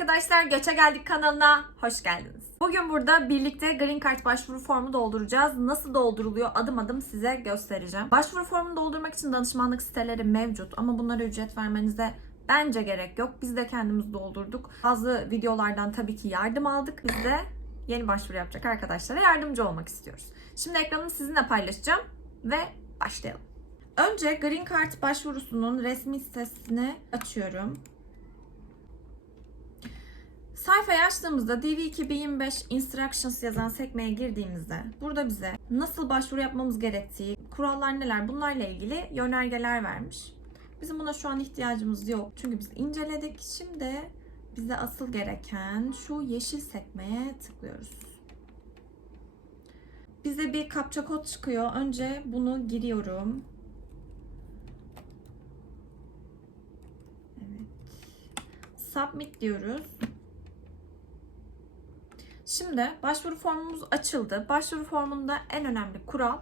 arkadaşlar, Göçe Geldik kanalına hoş geldiniz. Bugün burada birlikte Green Card başvuru formu dolduracağız. Nasıl dolduruluyor adım adım size göstereceğim. Başvuru formunu doldurmak için danışmanlık siteleri mevcut ama bunlara ücret vermenize bence gerek yok. Biz de kendimiz doldurduk. Bazı videolardan tabii ki yardım aldık. Biz de yeni başvuru yapacak arkadaşlara yardımcı olmak istiyoruz. Şimdi ekranımı sizinle paylaşacağım ve başlayalım. Önce Green Card başvurusunun resmi sitesini açıyorum. Sayfayı açtığımızda DV 2025 Instructions yazan sekmeye girdiğimizde burada bize nasıl başvuru yapmamız gerektiği, kurallar neler bunlarla ilgili yönergeler vermiş. Bizim buna şu an ihtiyacımız yok. Çünkü biz inceledik. Şimdi bize asıl gereken şu yeşil sekmeye tıklıyoruz. Bize bir kapça kod çıkıyor. Önce bunu giriyorum. Evet. Submit diyoruz. Şimdi başvuru formumuz açıldı. Başvuru formunda en önemli kural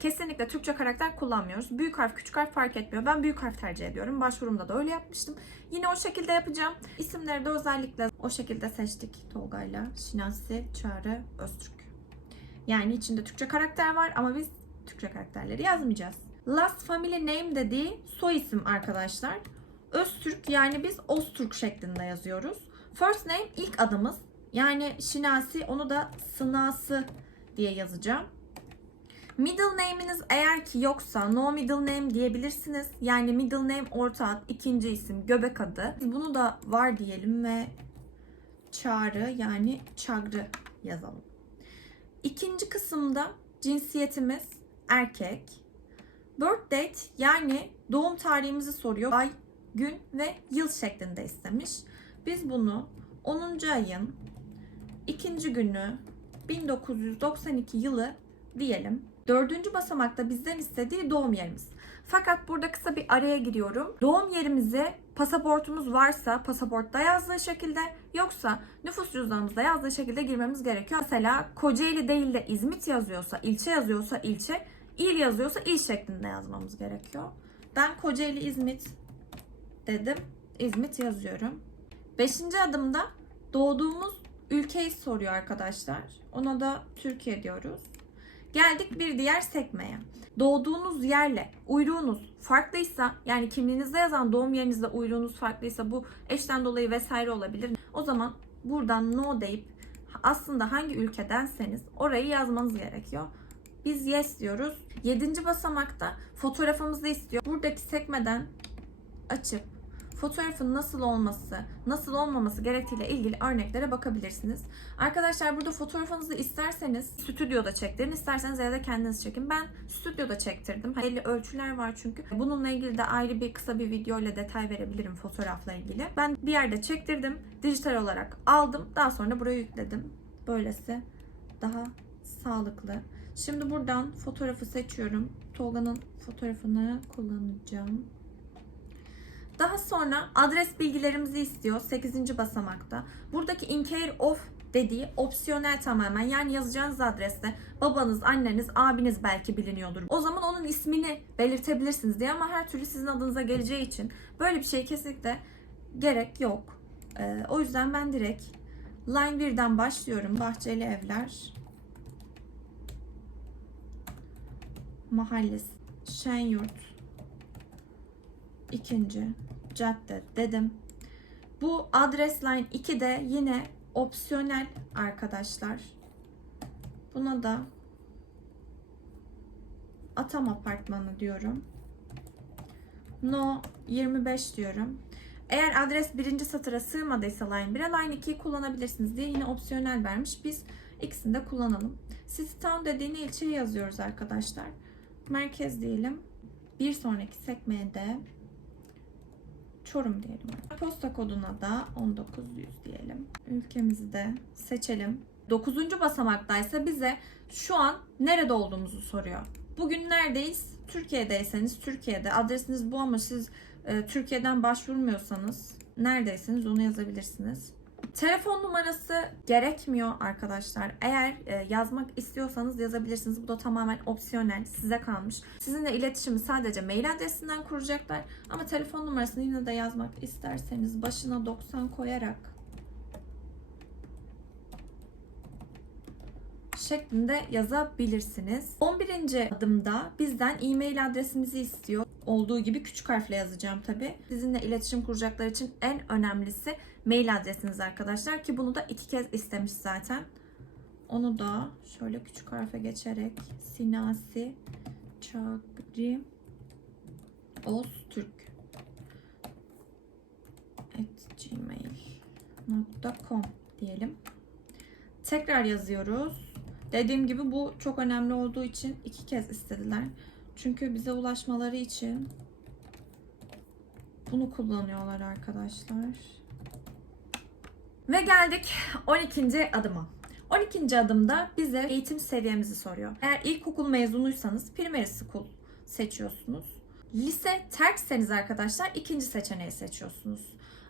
kesinlikle Türkçe karakter kullanmıyoruz. Büyük harf, küçük harf fark etmiyor. Ben büyük harf tercih ediyorum. Başvurumda da öyle yapmıştım. Yine o şekilde yapacağım. İsimleri de özellikle o şekilde seçtik. Tolga'yla Şinasi, Çağrı, Öztürk. Yani içinde Türkçe karakter var ama biz Türkçe karakterleri yazmayacağız. Last family name dediği soy isim arkadaşlar. Öztürk yani biz Öztürk şeklinde yazıyoruz. First name ilk adımız. Yani Şinasi onu da Sınası diye yazacağım. Middle name'iniz eğer ki yoksa no middle name diyebilirsiniz. Yani middle name orta ad, ikinci isim, göbek adı. Bunu da var diyelim ve çağrı yani çagrı yazalım. İkinci kısımda cinsiyetimiz erkek. Birth date yani doğum tarihimizi soruyor. Ay, gün ve yıl şeklinde istemiş. Biz bunu 10. ayın ikinci günü 1992 yılı diyelim. Dördüncü basamakta bizden istediği doğum yerimiz. Fakat burada kısa bir araya giriyorum. Doğum yerimizi pasaportumuz varsa pasaportta yazdığı şekilde yoksa nüfus cüzdanımızda yazdığı şekilde girmemiz gerekiyor. Mesela Kocaeli değil de İzmit yazıyorsa, ilçe yazıyorsa ilçe, il yazıyorsa il şeklinde yazmamız gerekiyor. Ben Kocaeli İzmit dedim. İzmit yazıyorum. Beşinci adımda doğduğumuz ülkeyi soruyor arkadaşlar. Ona da Türkiye diyoruz. Geldik bir diğer sekmeye. Doğduğunuz yerle uyruğunuz farklıysa yani kimliğinizde yazan doğum yerinizde uyruğunuz farklıysa bu eşten dolayı vesaire olabilir. O zaman buradan no deyip aslında hangi ülkedenseniz orayı yazmanız gerekiyor. Biz yes diyoruz. Yedinci basamakta fotoğrafımızı istiyor. Buradaki sekmeden açıp fotoğrafın nasıl olması, nasıl olmaması gerektiğiyle ilgili örneklere bakabilirsiniz. Arkadaşlar burada fotoğrafınızı isterseniz stüdyoda çektirin, isterseniz evde kendiniz çekin. Ben stüdyoda çektirdim. Belli ölçüler var çünkü. Bununla ilgili de ayrı bir kısa bir video ile detay verebilirim fotoğrafla ilgili. Ben bir yerde çektirdim, dijital olarak aldım. Daha sonra buraya yükledim. Böylesi daha sağlıklı. Şimdi buradan fotoğrafı seçiyorum. Tolga'nın fotoğrafını kullanacağım. Daha sonra adres bilgilerimizi istiyor 8. basamakta. Buradaki in care of dediği opsiyonel tamamen. Yani yazacağınız adreste babanız, anneniz, abiniz belki biliniyordur. O zaman onun ismini belirtebilirsiniz diye ama her türlü sizin adınıza geleceği için böyle bir şey kesinlikle gerek yok. Ee, o yüzden ben direkt line 1'den başlıyorum. Bahçeli evler. Mahallesi. Şenyurt. İkinci cadde dedim. Bu adres line 2 de yine opsiyonel arkadaşlar. Buna da Atam Apartmanı diyorum. No 25 diyorum. Eğer adres birinci satıra sığmadıysa line 1'e line 2'yi kullanabilirsiniz diye yine opsiyonel vermiş. Biz ikisini de kullanalım. City Town dediğini ilçeyi yazıyoruz arkadaşlar. Merkez diyelim. Bir sonraki sekmeye de Çorum diyelim. Posta koduna da 19100 diyelim. Ülkemizi de seçelim. 9. basamaktaysa bize şu an nerede olduğumuzu soruyor. Bugün neredeyiz? Türkiye'deyseniz Türkiye'de. Adresiniz bu ama siz e, Türkiye'den başvurmuyorsanız neredeyseniz onu yazabilirsiniz. Telefon numarası gerekmiyor arkadaşlar. Eğer e, yazmak istiyorsanız yazabilirsiniz. Bu da tamamen opsiyonel, size kalmış. Sizinle iletişimi sadece mail adresinden kuracaklar. Ama telefon numarasını yine de yazmak isterseniz başına 90 koyarak şeklinde yazabilirsiniz. 11. adımda bizden e-mail adresimizi istiyor. Olduğu gibi küçük harfle yazacağım tabi. Sizinle iletişim kuracaklar için en önemlisi mail adresiniz arkadaşlar ki bunu da iki kez istemiş zaten. Onu da şöyle küçük harfe geçerek Sinasi Çagri Öztürk at gmail.com diyelim. Tekrar yazıyoruz. Dediğim gibi bu çok önemli olduğu için iki kez istediler. Çünkü bize ulaşmaları için bunu kullanıyorlar arkadaşlar. Ve geldik 12. adıma. 12. adımda bize eğitim seviyemizi soruyor. Eğer ilkokul mezunuysanız primary school seçiyorsunuz. Lise terkseniz arkadaşlar ikinci seçeneği seçiyorsunuz.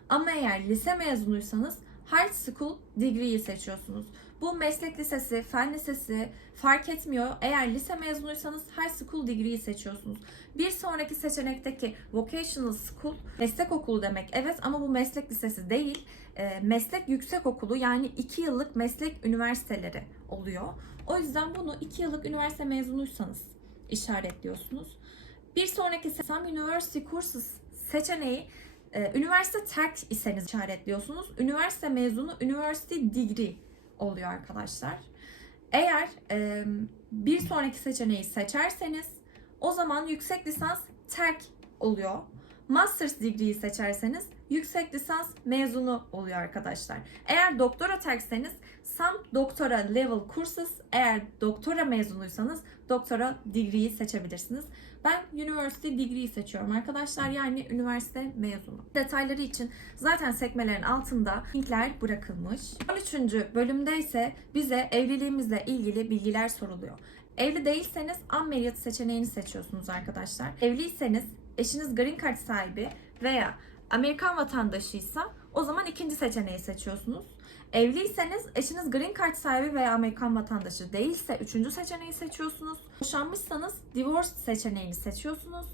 Ama eğer lise mezunuysanız high school degree'yi seçiyorsunuz. Bu meslek lisesi, fen lisesi fark etmiyor. Eğer lise mezunuysanız high school degree'yi seçiyorsunuz. Bir sonraki seçenekteki vocational school meslek okulu demek. Evet ama bu meslek lisesi değil. E, meslek yüksek okulu yani 2 yıllık meslek üniversiteleri oluyor. O yüzden bunu 2 yıllık üniversite mezunuysanız işaretliyorsunuz. Bir sonraki Some University Courses seçeneği e, üniversite terk iseniz işaretliyorsunuz. Üniversite mezunu University Degree oluyor arkadaşlar. Eğer e, bir sonraki seçeneği seçerseniz o zaman yüksek lisans terk oluyor. Master's degree'yi seçerseniz yüksek lisans mezunu oluyor arkadaşlar. Eğer doktora terkseniz some doktora level courses, eğer doktora mezunuysanız doktora degree'yi seçebilirsiniz. Ben University Degree seçiyorum arkadaşlar yani üniversite mezunu. Detayları için zaten sekmelerin altında linkler bırakılmış. 13. bölümde ise bize evliliğimizle ilgili bilgiler soruluyor. Evli değilseniz unmarried seçeneğini seçiyorsunuz arkadaşlar. Evliyseniz eşiniz green card sahibi veya Amerikan vatandaşıysa o zaman ikinci seçeneği seçiyorsunuz. Evliyseniz eşiniz green card sahibi veya Amerikan vatandaşı değilse üçüncü seçeneği seçiyorsunuz. Boşanmışsanız divorce seçeneğini seçiyorsunuz.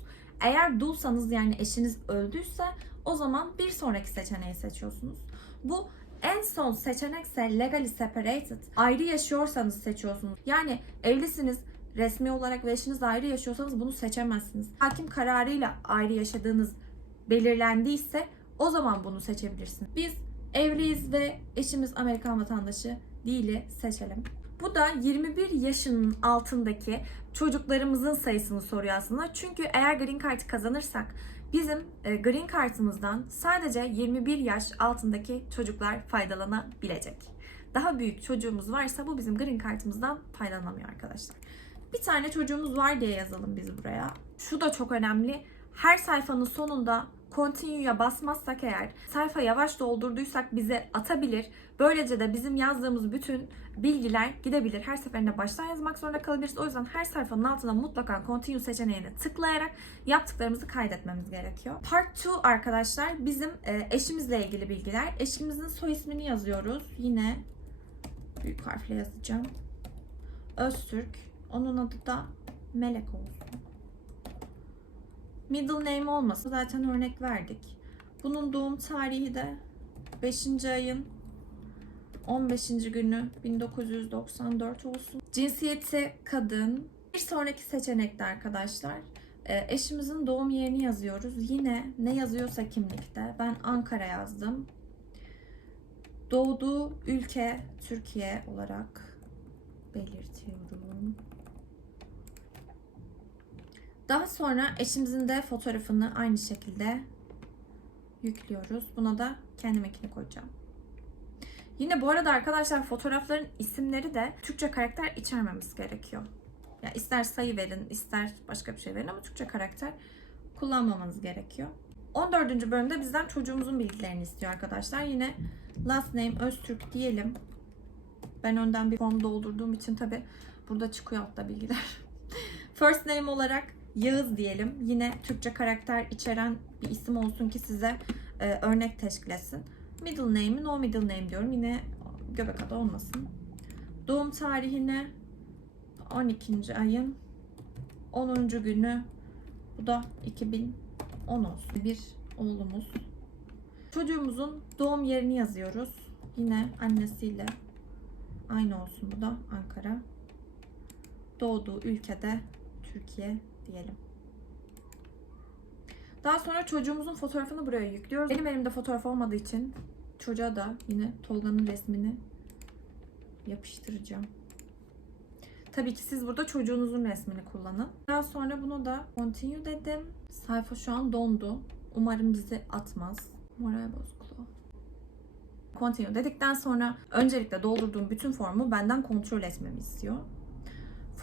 Eğer dulsanız yani eşiniz öldüyse o zaman bir sonraki seçeneği seçiyorsunuz. Bu en son seçenekse legally separated. Ayrı yaşıyorsanız seçiyorsunuz. Yani evlisiniz, resmi olarak ve eşiniz ayrı yaşıyorsanız bunu seçemezsiniz. Hakim kararıyla ayrı yaşadığınız belirlendiyse o zaman bunu seçebilirsiniz. Biz evliyiz ve eşimiz Amerikan vatandaşı değili seçelim. Bu da 21 yaşının altındaki çocuklarımızın sayısını soruyor aslında. Çünkü eğer Green Card'ı kazanırsak bizim e, Green Card'ımızdan sadece 21 yaş altındaki çocuklar faydalanabilecek. Daha büyük çocuğumuz varsa bu bizim Green Card'ımızdan faydalanamıyor arkadaşlar. Bir tane çocuğumuz var diye yazalım biz buraya. Şu da çok önemli. Her sayfanın sonunda Continue'ya basmazsak eğer sayfa yavaş doldurduysak bize atabilir. Böylece de bizim yazdığımız bütün bilgiler gidebilir. Her seferinde baştan yazmak zorunda kalabiliriz. O yüzden her sayfanın altına mutlaka Continue seçeneğine tıklayarak yaptıklarımızı kaydetmemiz gerekiyor. Part 2 arkadaşlar bizim e, eşimizle ilgili bilgiler. Eşimizin soy ismini yazıyoruz. Yine büyük harfle yazacağım. Öztürk. Onun adı da Melek olsun. Middle name olmasa zaten örnek verdik. Bunun doğum tarihi de 5. ayın 15. günü 1994 olsun. Cinsiyeti kadın. Bir sonraki seçenekte arkadaşlar e, eşimizin doğum yerini yazıyoruz. Yine ne yazıyorsa kimlikte. Ben Ankara yazdım. Doğduğu ülke Türkiye olarak belirtiyorum. Daha sonra eşimizin de fotoğrafını aynı şekilde yüklüyoruz. Buna da kendiminkini koyacağım. Yine bu arada arkadaşlar fotoğrafların isimleri de Türkçe karakter içermemiz gerekiyor. Ya ister sayı verin, ister başka bir şey verin ama Türkçe karakter kullanmamanız gerekiyor. 14. bölümde bizden çocuğumuzun bilgilerini istiyor arkadaşlar. Yine last name Öztürk diyelim. Ben önden bir form doldurduğum için tabi burada çıkıyor altta bilgiler. First name olarak Yağız diyelim. Yine Türkçe karakter içeren bir isim olsun ki size e, örnek teşkil etsin. Middle name'i no middle name diyorum. Yine göbek adı olmasın. Doğum tarihine 12. ayın 10. günü bu da 2010 olsun. Bir oğlumuz. Çocuğumuzun doğum yerini yazıyoruz. Yine annesiyle aynı olsun bu da Ankara. doğduğu ülkede Türkiye diyelim. Daha sonra çocuğumuzun fotoğrafını buraya yüklüyoruz. Benim elimde fotoğraf olmadığı için çocuğa da yine Tolga'nın resmini yapıştıracağım. Tabii ki siz burada çocuğunuzun resmini kullanın. Daha sonra bunu da continue dedim. Sayfa şu an dondu. Umarım bizi atmaz. Moral bozukluğu. Continue dedikten sonra öncelikle doldurduğum bütün formu benden kontrol etmemi istiyor.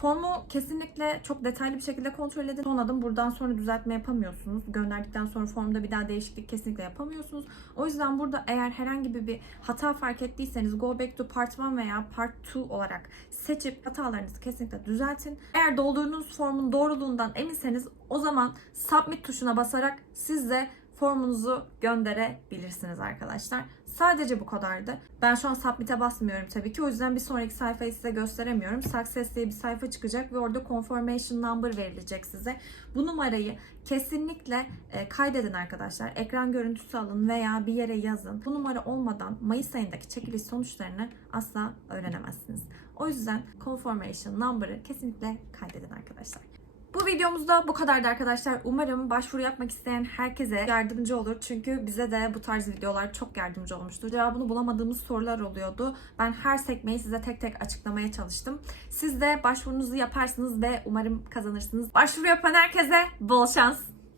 Formu kesinlikle çok detaylı bir şekilde kontrol edin. Son adım buradan sonra düzeltme yapamıyorsunuz. Gönderdikten sonra formda bir daha değişiklik kesinlikle yapamıyorsunuz. O yüzden burada eğer herhangi bir, hata fark ettiyseniz go back to part 1 veya part 2 olarak seçip hatalarınızı kesinlikle düzeltin. Eğer doldurduğunuz formun doğruluğundan eminseniz o zaman submit tuşuna basarak siz de formunuzu gönderebilirsiniz arkadaşlar. Sadece bu kadardı. Ben şu an submit'e basmıyorum tabii ki. O yüzden bir sonraki sayfayı size gösteremiyorum. Success diye bir sayfa çıkacak ve orada confirmation number verilecek size. Bu numarayı kesinlikle e, kaydedin arkadaşlar. Ekran görüntüsü alın veya bir yere yazın. Bu numara olmadan Mayıs ayındaki çekiliş sonuçlarını asla öğrenemezsiniz. O yüzden confirmation number'ı kesinlikle kaydedin arkadaşlar. Bu videomuzda bu kadardı arkadaşlar. Umarım başvuru yapmak isteyen herkese yardımcı olur. Çünkü bize de bu tarz videolar çok yardımcı olmuştu. Cevabını bulamadığımız sorular oluyordu. Ben her sekmeyi size tek tek açıklamaya çalıştım. Siz de başvurunuzu yaparsınız ve umarım kazanırsınız. Başvuru yapan herkese bol şans.